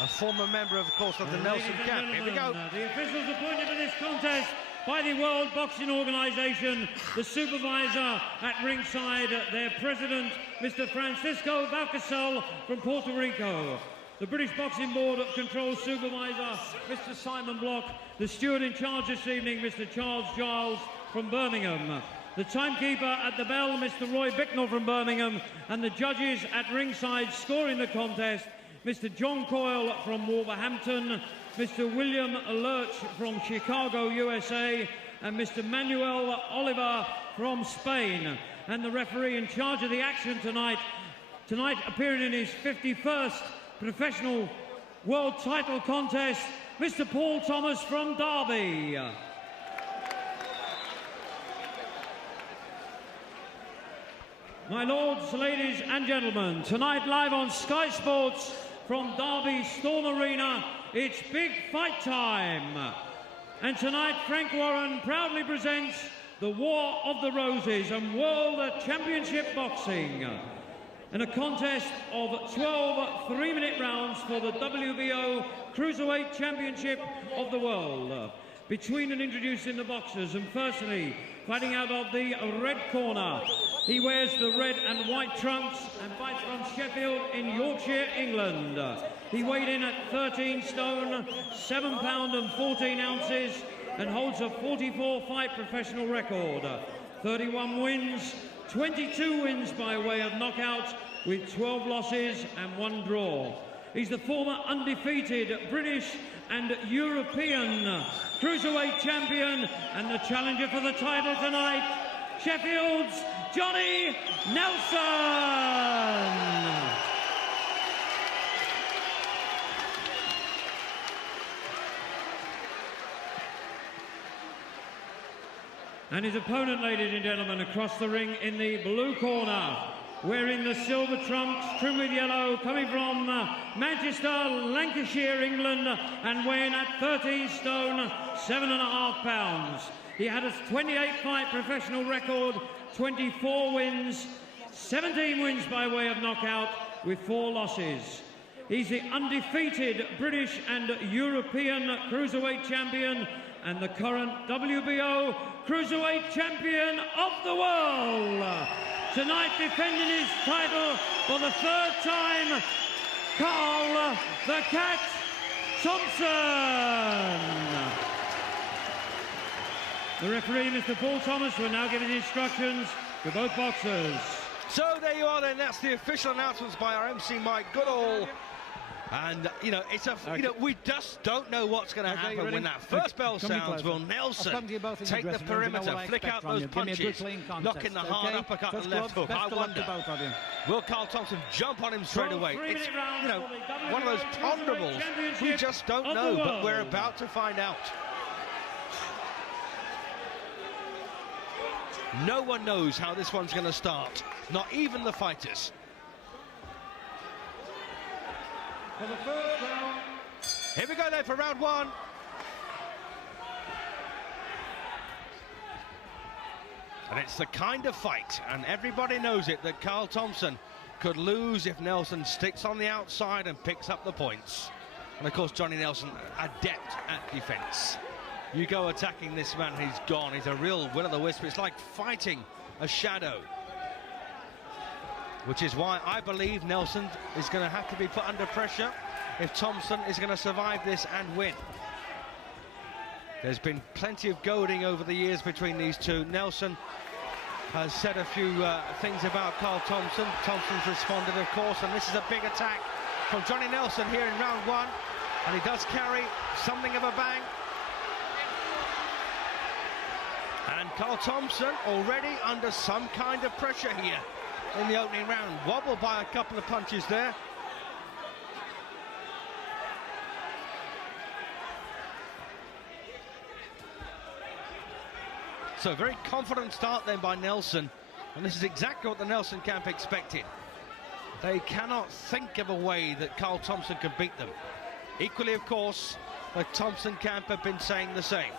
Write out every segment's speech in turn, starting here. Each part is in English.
a former member, of course, of the Nelson camp. Here we go. The officials appointed for this contest by the World Boxing Organization, the supervisor at ringside, their president, Mr. Francisco Valcasol from Puerto Rico. The British Boxing Board Control Supervisor, Mr. Simon Block. The steward in charge this evening, Mr. Charles Giles from Birmingham. The timekeeper at the bell, Mr. Roy Bicknell from Birmingham. And the judges at ringside scoring the contest, Mr. John Coyle from Wolverhampton, Mr. William Lurch from Chicago, USA, and Mr. Manuel Oliver from Spain. And the referee in charge of the action tonight appearing in his 51st professional world title contest, Mr. Paul Thomas from Derby. My lords, ladies and gentlemen, tonight live on Sky Sports from Derby Storm Arena, it's big fight time. And tonight Frank Warren proudly presents the War of the Roses and World Championship Boxing, and a contest of 12 3-minute rounds for the WBO Cruiserweight Championship of the World. Between and introducing the boxers, and firstly, fighting out of the red corner, he wears the red and white trunks and fights from Sheffield in Yorkshire, England. He weighed in at 13 stone, 7 pound and 14 ounces, and holds a 44-fight professional record. 31 wins, 22 wins by way of knockout, with 12 losses and 1 draw. He's the former undefeated British and European Cruiserweight champion and the challenger for the title tonight, Sheffield's Johnny Nelson. And his opponent, ladies and gentlemen, across the ring in the blue corner, wearing the silver trunks, trimmed with yellow, coming from Manchester, Lancashire, England, and weighing at 13 stone, 7.5 pounds. He had a 28-fight professional record, 24 wins, 17 wins by way of knockout, with 4 losses. He's the undefeated British and European Cruiserweight champion and the current WBO Cruiserweight champion of the world. Tonight defending his title for the 3rd time, Carl the Cat Thompson. The referee, Mr. Paul Thomas, will now give his instructions to both boxers. So there you are then, that's the official announcements by our MC Mike Goodall. And, you know, we just don't know what's going to happen when that first bell sounds. Will Nelson take the perimeter, flick out those punches, knock in the hard uppercut and left hook? I wonder, will Carl Thompson jump on him straight away? It's, you know, one of those ponderables. We just don't know, but we're about to find out. No one knows how this one's going to start, not even the fighters. For the first round. Here we go then for round 1. And it's the kind of fight, and everybody knows it, that Carl Thompson could lose if Nelson sticks on the outside and picks up the points. And of course Johnny Nelson, adept at defense. You go attacking this man, he's gone. He's a real will-o'-the-wisp. It's like fighting a shadow. Which is why I believe Nelson is going to have to be put under pressure if Thompson is going to survive this and win. There's been plenty of goading over the years between these two. Nelson has said a few things about Carl Thompson. Thompson's responded, of course, and this is a big attack from Johnny Nelson here in round 1. And he does carry something of a bang. And Carl Thompson already under some kind of pressure here in the opening round, wobbled by a couple of punches there. So very confident start then by Nelson, and this is exactly what the Nelson camp expected. They cannot think of a way that Carl Thompson can beat them. Equally, of course, the Thompson camp have been saying the same.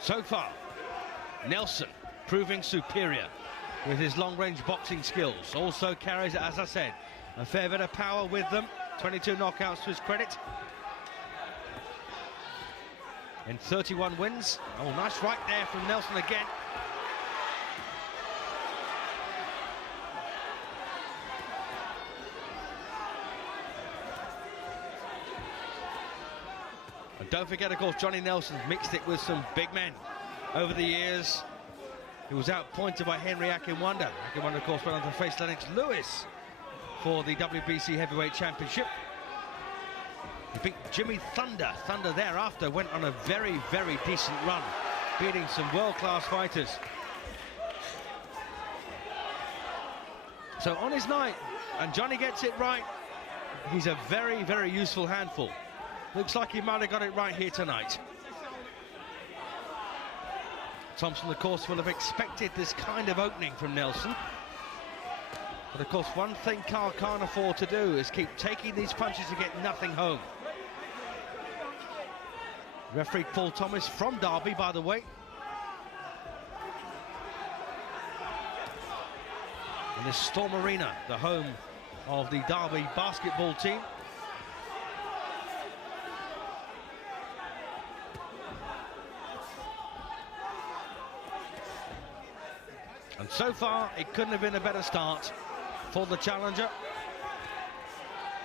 So far, Nelson proving superior with his long-range boxing skills. Also carries, as I said, a fair bit of power with them. 22 knockouts to his credit. In 31 wins. Oh, nice right there from Nelson again. And don't forget, of course, Johnny Nelson mixed it with some big men over the years. He was outpointed by Henry Akinwanda. Akinwanda, of course, went on to face Lennox Lewis for the WBC Heavyweight Championship. He beat Jimmy Thunder. Thunder thereafter went on a very, very decent run, beating some world-class fighters. So on his night, and Johnny gets it right, he's a very, very useful handful. Looks like he might have got it right here tonight. Thompson, of course, will have expected this kind of opening from Nelson. But, of course, one thing Carl can't afford to do is keep taking these punches to get nothing home. Referee Paul Thomas from Derby, by the way. And this Storm Arena, the home of the Derby basketball team. And so far, it couldn't have been a better start for the challenger.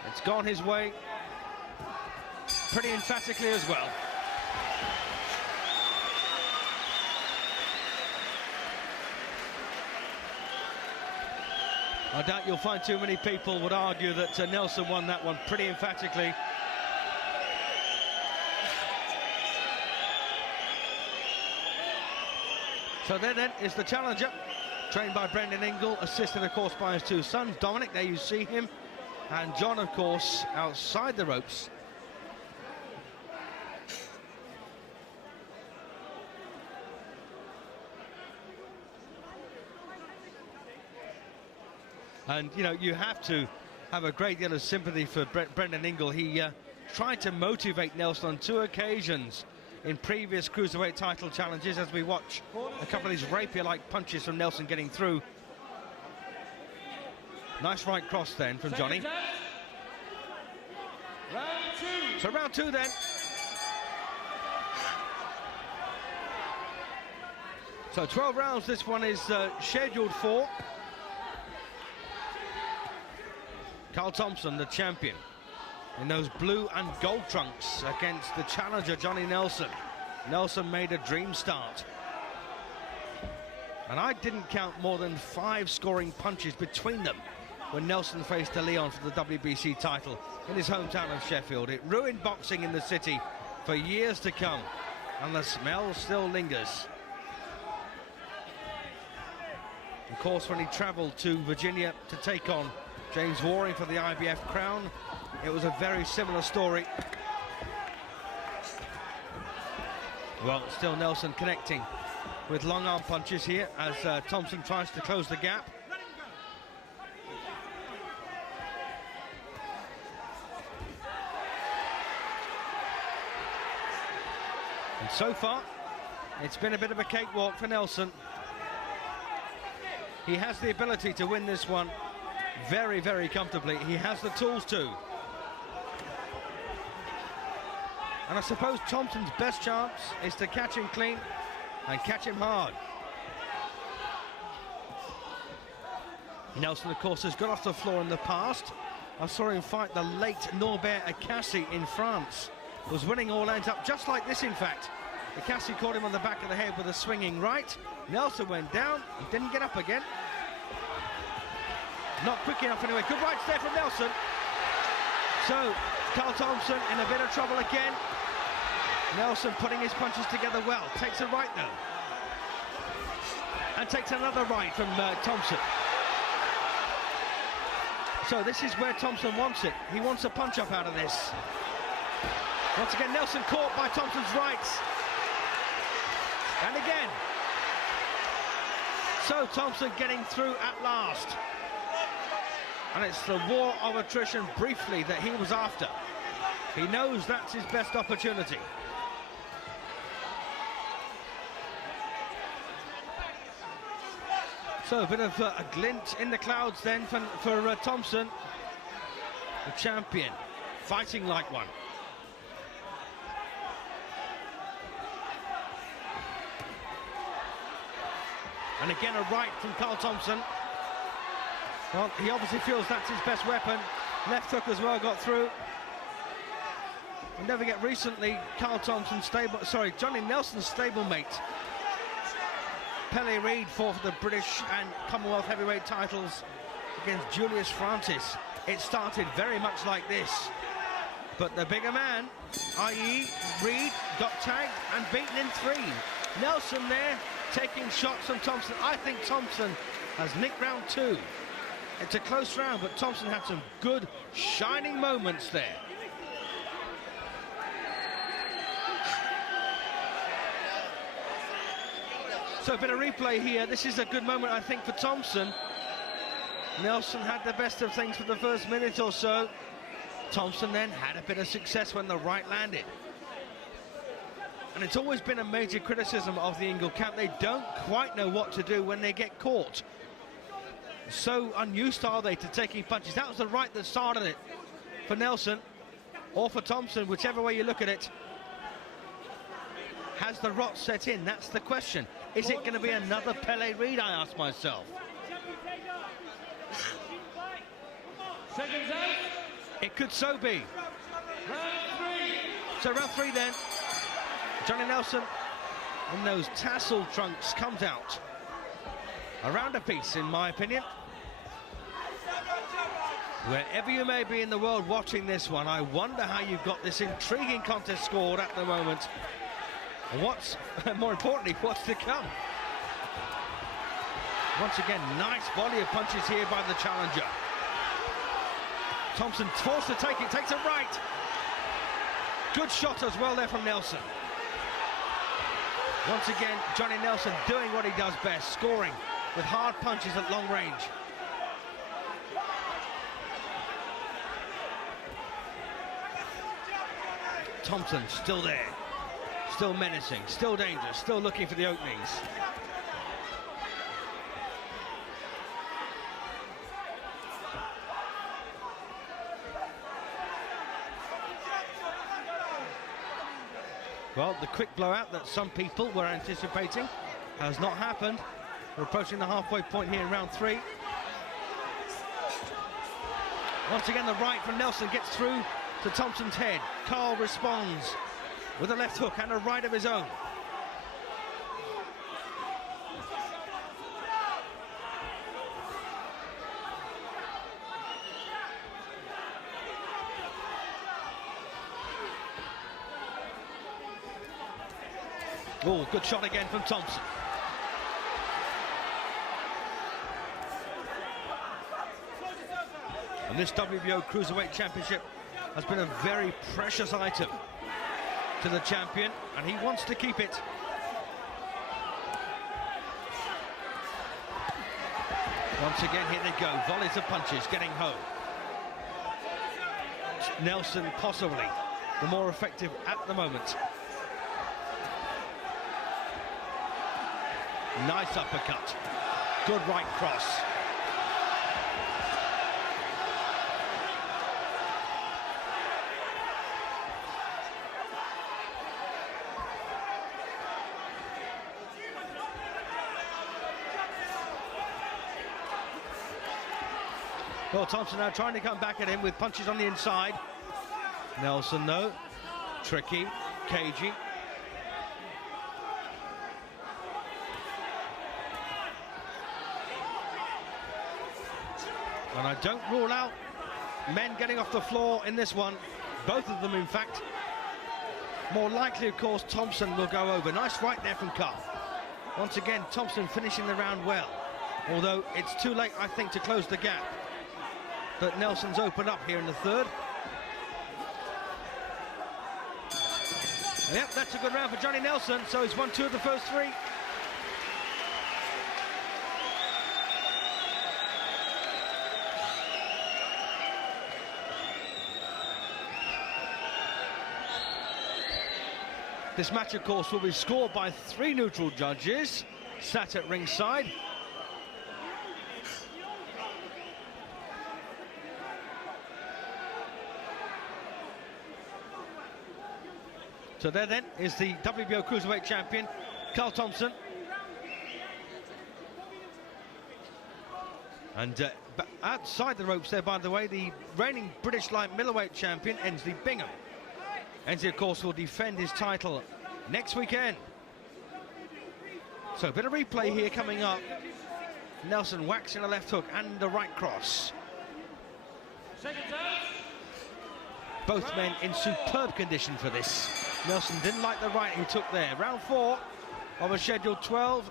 It's gone his way pretty emphatically as well. I doubt you'll find too many people would argue that Nelson won that one pretty emphatically. So there then is the challenger, trained by Brendan Ingle, assisted of course by his two sons. Dominic, there you see him, and John, of course, outside the ropes. And, you know, you have to have a great deal of sympathy for Brendan Ingle. He tried to motivate Nelson on 2 occasions in previous Cruiserweight title challenges, as we watch a couple of these rapier-like punches from Nelson getting through. Nice right cross then from Johnny. Round 2. So round 2 then. So 12 rounds this one is scheduled for. Carl Thompson, the champion, in those blue and gold trunks against the challenger Johnny Nelson. Nelson made a dream start. And I didn't count more than 5 scoring punches between them when Nelson faced De Leon for the WBC title in his hometown of Sheffield. It ruined boxing in the city for years to come, and the smell still lingers. Of course, when he travelled to Virginia to take on James Waring for the IBF crown, it was a very similar story. Well, still Nelson connecting with long arm punches here as Thompson tries to close the gap. And so far, it's been a bit of a cakewalk for Nelson. He has the ability to win this one very, very comfortably. He has the tools to. And I suppose Thompson's best chance is to catch him clean and catch him hard. Nelson, of course, has got off the floor in the past. I saw him fight the late Norbert Akassi in France. Was winning all ends up just like this, in fact. Akassi caught him on the back of the head with a swinging right. Nelson went down, he didn't get up again. Not quick enough anyway. Good rights there from Nelson. So, Carl Thompson in a bit of trouble again. Nelson putting his punches together well. Takes a right though. And takes another right from Thompson. So this is where Thompson wants it. He wants a punch-up out of this. Once again, Nelson caught by Thompson's rights. And again. So Thompson getting through at last. And it's the war of attrition briefly that he was after. He knows that's his best opportunity. So a bit of a glint in the clouds then for Thompson. the champion, fighting like one. And again, a right from Carl Thompson. Well, he obviously feels that's his best weapon. Left hook as well, got through. We'll never get recently Carl Thompson's Johnny Nelson's stablemate. Pele Reid fought for the British and Commonwealth heavyweight titles against Julius Francis. It started very much like this. But the bigger man, i.e. Reid, got tagged and beaten in 3. Nelson there, taking shots from Thompson. I think Thompson has nicked round 2. It's a close round, but Thompson had some good, shining moments there. So a bit of replay here. This is a good moment, I think, for Thompson. Nelson had the best of things for the first minute or so. Thompson then had a bit of success when the right landed. And it's always been a major criticism of the Ingle camp. They don't quite know what to do when they get caught. So unused are they to taking punches. That was the right that started it for Nelson, or for Thompson, whichever way you look at it. Has the rot set in? That's the question. Is it going to be another Pele Reid, I ask myself? Seconds out. It could so be. So round 3 then. Johnny Nelson in those tassel trunks comes out. A round apiece, in my opinion. Wherever you may be in the world watching this one, I wonder how you've got this intriguing contest scored at the moment. And what's, more importantly, what's to come? Once again, nice volley of punches here by the challenger. Thompson forced to take it, takes it right. Good shot as well there from Nelson. Once again, Johnny Nelson doing what he does best, scoring with hard punches at long range. Thompson still there, still menacing, still dangerous, still looking for the openings. Well, the quick blowout that some people were anticipating has not happened. We're approaching the halfway point here in round 3. Once again, the right from Nelson gets through to Thompson's head. Carl responds with a left hook and a right of his own. Oh, good shot again from Thompson. And this WBO Cruiserweight Championship has been a very precious item to the champion, and he wants to keep it. Once again, here they go. Volleys of punches getting home. Nelson possibly the more effective at the moment. Nice uppercut. Good right cross. Well, Thompson now trying to come back at him with punches on the inside. Nelson, though, tricky, cagey. And I don't rule out men getting off the floor in this one. Both of them, in fact. More likely, of course, Thompson will go over. Nice right there from Carl. Once again, Thompson finishing the round well. Although it's too late, I think, to close the gap. But Nelson's opened up here in the third. Yep, that's a good round for Johnny Nelson. So he's won 2 of the first 3. This match, of course, will be scored by 3 neutral judges sat at ringside. So there then is the WBO Cruiserweight champion, Carl Thompson. And outside the ropes there, by the way, the reigning British light middleweight champion, Ensley Bingham. Ensley, of course, will defend his title next weekend. So a bit of replay here coming up. Nelson waxing a left hook and a right cross. Both men in superb condition for this. Nelson didn't like the right he took there. Round 4 of a scheduled 12.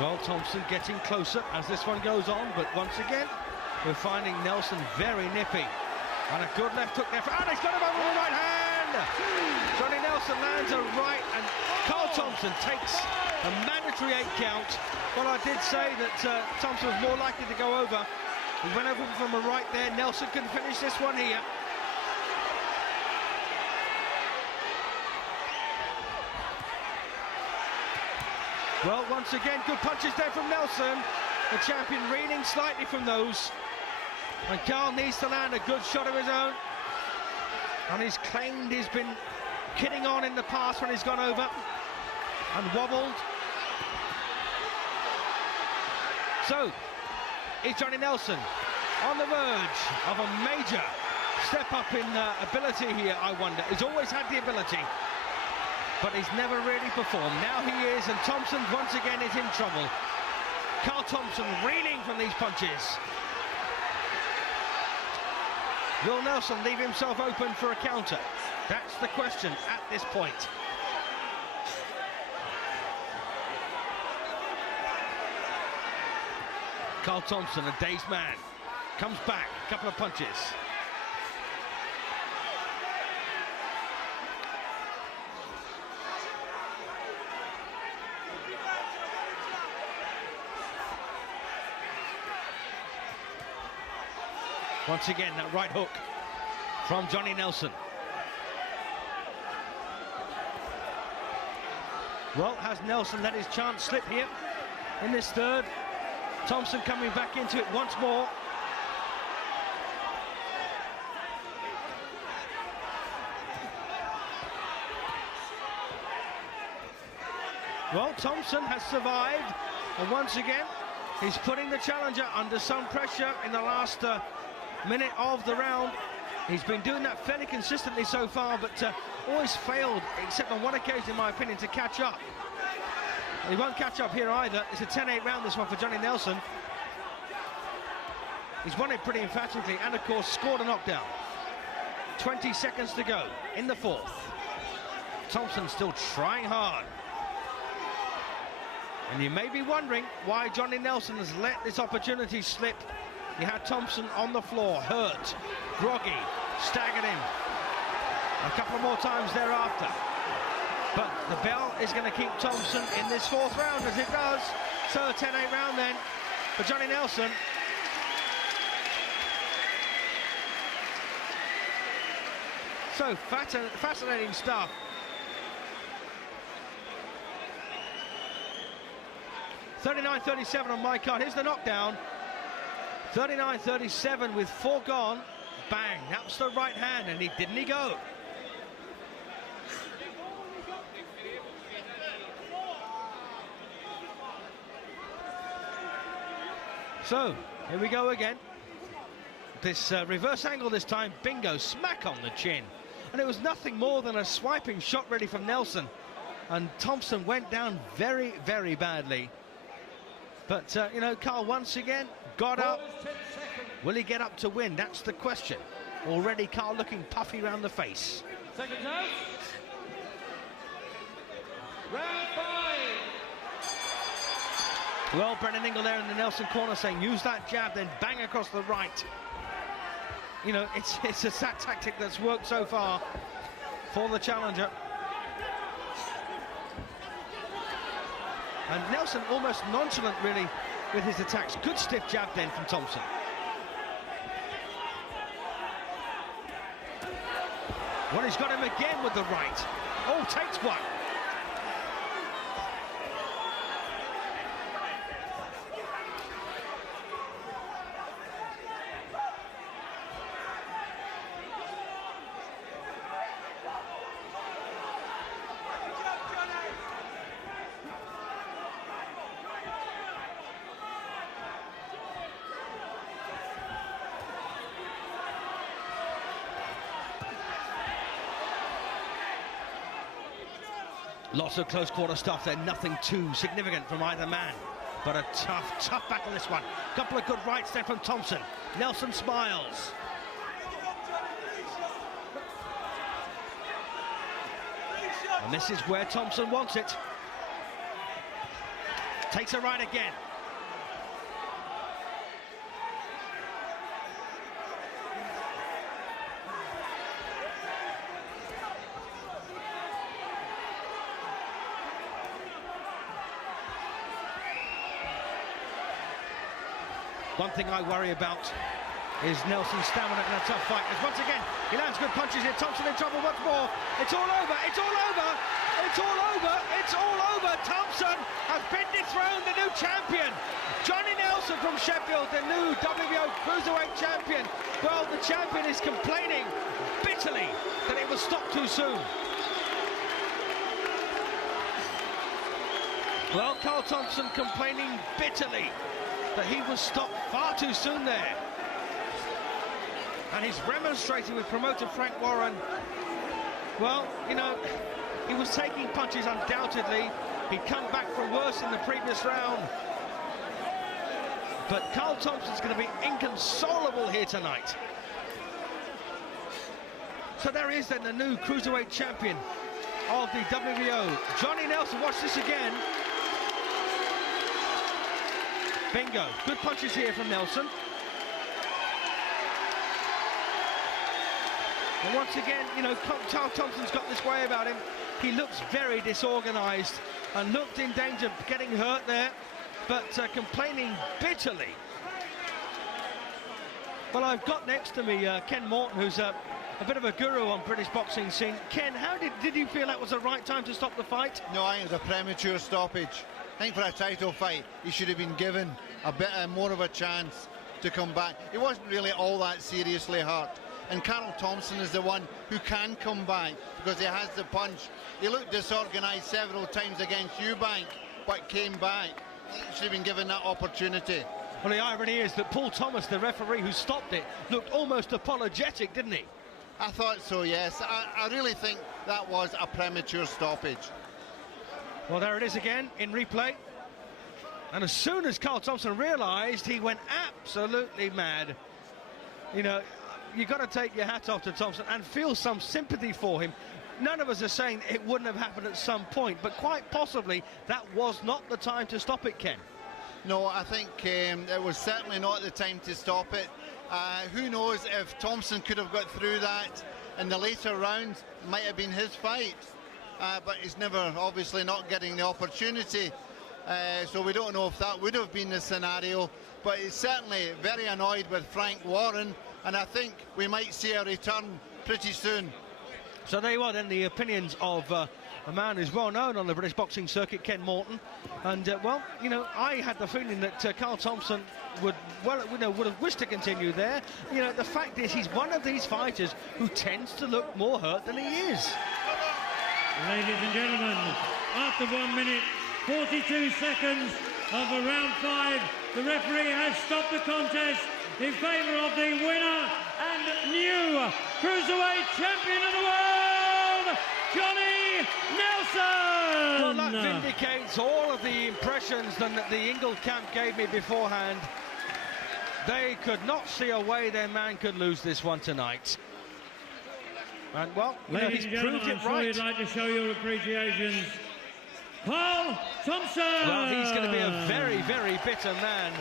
Well, Thompson getting closer as this one goes on, but once again, we're finding Nelson very nippy. And a good left hook there. And he's got him over with the right hand! Johnny Nelson lands a right, and Carl Thompson takes a mandatory 8 count. Well, I did say that Thompson was more likely to go over. He went over from a right there. Nelson can finish this one here. Well, once again, good punches there from Nelson. The champion reeling slightly from those. And Carl needs to land a good shot of his own. And he's claimed he's been kidding on in the past when he's gone over and wobbled. So, is Johnny Nelson on the verge of a major step up in ability here, I wonder? He's always had the ability, but he's never really performed. Now he is, and Thompson once again is in trouble. Carl Thompson reeling from these punches. Will Nelson leave himself open for a counter? That's the question at this point. Carl Thompson, a dazed man, comes back, a couple of punches. Once again, that right hook from Johnny Nelson. Well, has Nelson let his chance slip here in this third? Thompson coming back into it once more. Well, Thompson has survived, and once again, he's putting the challenger under some pressure in the last minute of the round. He's been doing that fairly consistently so far, but always failed, except on one occasion, in my opinion, to catch up. He won't catch up here either. It's a 10-8 round, this one, for Johnny Nelson. He's won it pretty emphatically, and of course scored a knockdown. 20 seconds to go in the fourth. Thompson still trying hard. And you may be wondering why Johnny Nelson has let this opportunity slip. He had Thompson on the floor, hurt, groggy, staggered him a couple more times thereafter. But the bell is going to keep Thompson in this fourth round, as it does. So a 10-8 round then for Johnny Nelson. So fascinating stuff. $39-37 on my card. Here's the knockdown. 39-37 with 4 gone. Bang, that was the right hand, and didn't he go? So, here we go again. This reverse angle this time, bingo, smack on the chin. And it was nothing more than a swiping shot ready from Nelson. And Thompson went down very, very badly. But, you know, Carl once again got up. Will he get up to win? That's the question. Already Carl looking puffy around the face. Seconds out. Round 5. Well, Brennan Ingle there in the Nelson corner saying, use that jab, then bang across the right. You know, it's a tactic that's worked so far for the challenger. And Nelson almost nonchalant, really, with his attacks. Good stiff jab then from Thompson. Well, he's got him again with the right. Oh, takes one. Lots of close quarter stuff there, nothing too significant from either man. But a tough battle this one. Couple of good rights there from Thompson. Nelson smiles. And this is where Thompson wants it. Takes a right again. One thing I worry about is Nelson's stamina in a tough fight. As once again, he lands good punches here. Thompson in trouble once more. It's all over. It's all over. It's all over. It's all over. Thompson has been dethroned, the new champion. Johnny Nelson from Sheffield, the new WBO Cruiserweight champion. Well, the champion is complaining bitterly that it was stopped too soon. Well, Carl Thompson complaining bitterly that he was stopped far too soon there. And he's remonstrating with promoter Frank Warren. Well, you know, he was taking punches undoubtedly. He'd come back from worse in the previous round. But Carl Thompson's going to be inconsolable here tonight. So there is then the new Cruiserweight champion of the WBO, Johnny Nelson. Watch this again. Bingo. Good punches here from Nelson. And once again, you know, Carl Thompson's got this way about him. He looks very disorganized and looked in danger of getting hurt there, but complaining bitterly. Well, I've got next to me Ken Morton, who's a bit of a guru on British boxing scene. Ken, how did you feel that was the right time to stop the fight? No, I think it was a premature stoppage. I think for a title fight, he should have been given a bit more of a chance to come back. He wasn't really all that seriously hurt. And Carl Thompson is the one who can come back because he has the punch. He looked disorganised several times against Eubank, but came back. He should have been given that opportunity. Well, the irony is that Paul Thomas, the referee who stopped it, looked almost apologetic, didn't he? I thought so, yes. I really think that was a premature stoppage. Well, there it is again in replay. And as soon as Carl Thompson realised, he went absolutely mad. You know, you've got to take your hat off to Thompson and feel some sympathy for him. None of us are saying it wouldn't have happened at some point, but quite possibly that was not the time to stop it, Ken. No, I think it was certainly not the time to stop it. Who knows if Thompson could have got through that in the later rounds, might have been his fight. But he's never, obviously, not getting the opportunity. So we don't know if that would have been the scenario. But he's certainly very annoyed with Frank Warren, and I think we might see a return pretty soon. So there you are then, the opinions of a man who's well known on the British boxing circuit, Ken Morton. And well, you know, I had the feeling that Carl Thompson would have wished to continue there. You know, the fact is he's one of these fighters who tends to look more hurt than he is. Ladies and gentlemen, after 1 minute 42 seconds of round 5, the referee has stopped the contest in favour of the winner and new Cruiserweight champion of the world, Johnny Nelson! Well, that vindicates all of the impressions that the Ingle camp gave me beforehand. They could not see a way their man could lose this one tonight. And well, ladies and gentlemen, I'm sure you'd like to show your appreciations. Carl Thompson! Well, he's going to be a very, very bitter man.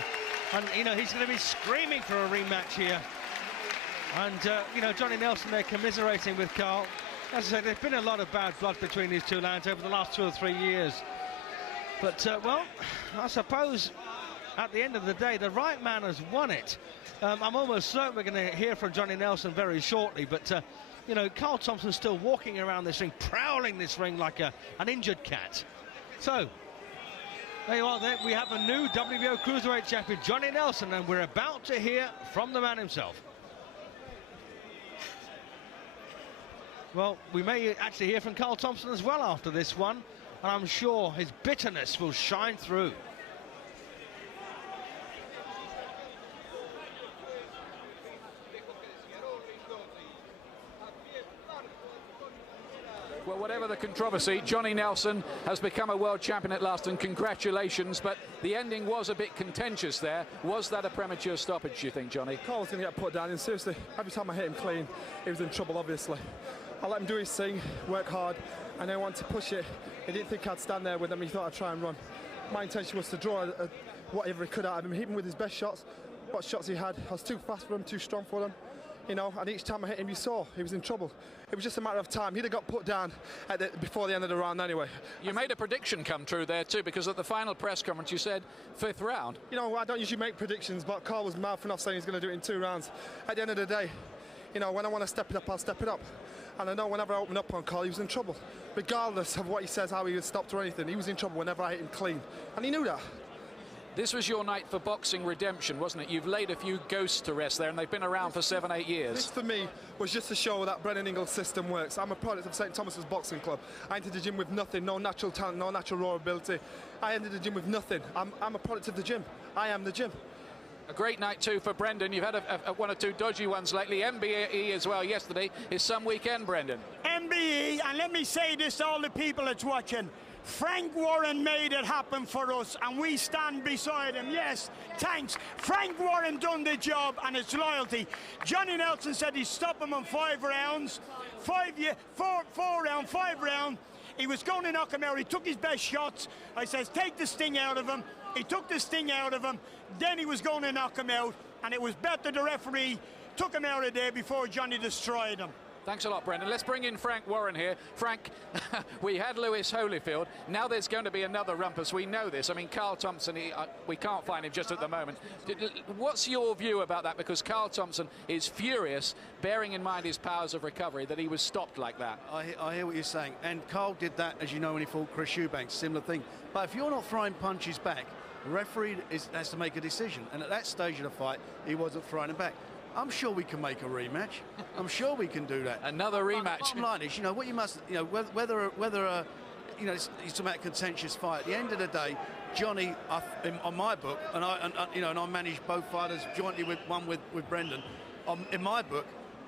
And, you know, he's going to be screaming for a rematch here. And, you know, Johnny Nelson there commiserating with Carl. As I said, there's been a lot of bad blood between these two lads over the last 2 or 3 years. But, well, I suppose at the end of the day, the right man has won it. I'm almost certain we're going to hear from Johnny Nelson very shortly. But, you know, Carl Thompson's still walking around this ring, prowling this ring like an injured cat. So, there you are. There we have a new WBO Cruiserweight champion, Johnny Nelson, and we're about to hear from the man himself. Well, we may actually hear from Carl Thompson as well after this one, and I'm sure his bitterness will shine through. Well, whatever another controversy. Johnny Nelson has become a world champion at last, and congratulations, but the ending was a bit contentious there. Was that a premature stoppage, do you think, Johnny? Carl was going to get put down, and seriously, every time I hit him clean, he was in trouble, obviously. I let him do his thing, work hard, and then wanted to push it. He didn't think I'd stand there with him, he thought I'd try and run. My intention was to draw whatever he could out of him, hit him with his best shots, what shots he had. I was too fast for him, too strong for him. You know, and each time I hit him, you saw he was in trouble. It was just a matter of time. He'd have got put down before the end of the round anyway. You made a prediction come true there too, because at the final press conference you said 5th round. You know, I don't usually make predictions, but Carl was mouthing off saying he's going to do it in 2 rounds. At the end of the day, you know, when I want to step it up, I'll step it up. And I know whenever I open up on Carl, he was in trouble. Regardless of what he says, how he was stopped or anything, he was in trouble whenever I hit him clean. And he knew that. This was your night for boxing redemption, wasn't it? You've laid a few ghosts to rest there, and they've been around for 7, 8 years. This, for me, was just to show that Brendan Ingall's system works. I'm a product of St. Thomas's Boxing Club. I entered the gym with nothing, no natural talent, no natural raw ability. I entered the gym with nothing. I'm a product of the gym. I am the gym. A great night, too, for Brendan. You've had one or two dodgy ones lately. MBE as well yesterday. Is some weekend, Brendan? MBE, and let me say this to all the people that's watching. Frank Warren made it happen for us, and we stand beside him. Yes, thanks. Frank Warren done the job, and it's loyalty. Johnny Nelson said he'd stop him on 5 rounds. 4 round, 5 round. He was going to knock him out. He took his best shots. I says, take the sting out of him. He took the sting out of him. Then he was going to knock him out, and it was better the referee took him out of there before Johnny destroyed him. Thanks a lot, Brendan. Let's bring in Frank Warren here. Frank, we had Lewis Holyfield. Now there's going to be another rumpus. We know this. I mean, Carl Thompson, we can't find him just at the moment. What's your view about that? Because Carl Thompson is furious, bearing in mind his powers of recovery, that he was stopped like that. I hear what you're saying. And Carl did that, as you know, when he fought Chris Eubanks, similar thing. But if you're not throwing punches back, the referee has to make a decision. And at that stage of the fight, he wasn't throwing them back. I'm sure we can make a rematch. I'm sure we can do that. Another rematch. Bottom line is, you know, what you must, you know, whether you know, it's talking about a contentious fight. At the end of the day, Johnny, on my book, and I managed both fighters jointly with Brendan. In my book,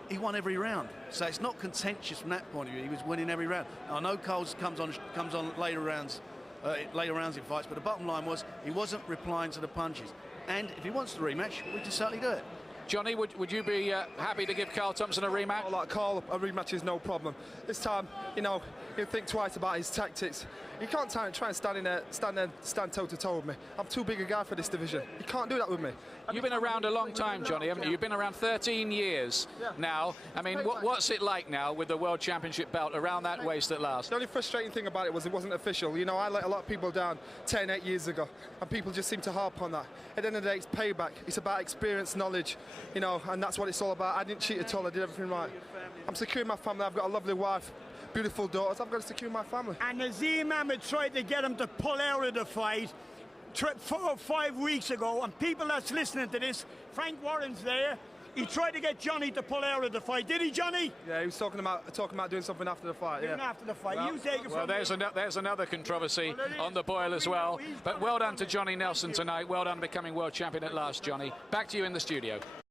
he won every round. So it's not contentious from that point of view. He was winning every round. Now, I know Coles comes on later rounds in fights, but the bottom line was he wasn't replying to the punches. And if he wants the rematch, we can certainly do it. Johnny, would you be happy to give Carl Thompson a rematch? Like Carl, a rematch is no problem. This time, you know, he'll think twice about his tactics. You can't try and stand toe-to-toe with me. I'm too big a guy for this division. You can't do that with me. You've been around a long time, Johnny, haven't you? You've been around 13 years now. I mean, what's it like now with the World Championship belt around that waist at last? The only frustrating thing about it was it wasn't official. You know, I let a lot of people down 10, 8 years ago, and people just seem to harp on that. At the end of the day, it's payback. It's about experience, knowledge, you know, and that's what it's all about. I didn't cheat at all. I did everything right. I'm securing my family. I've got a lovely wife, beautiful daughters. I've got to secure my family. And Nazim Ahmed tried to get him to pull out of the fight 4 or 5 weeks ago, and people that's listening to this, Frank Warren's there. He tried to get Johnny to pull out of the fight. Did he, Johnny? Yeah, he was talking about doing something after the fight. Doing after the fight. Well, there's another controversy on the boil as well. But well done to Johnny Nelson tonight. Well done becoming world champion at last, Johnny. Back to you in the studio.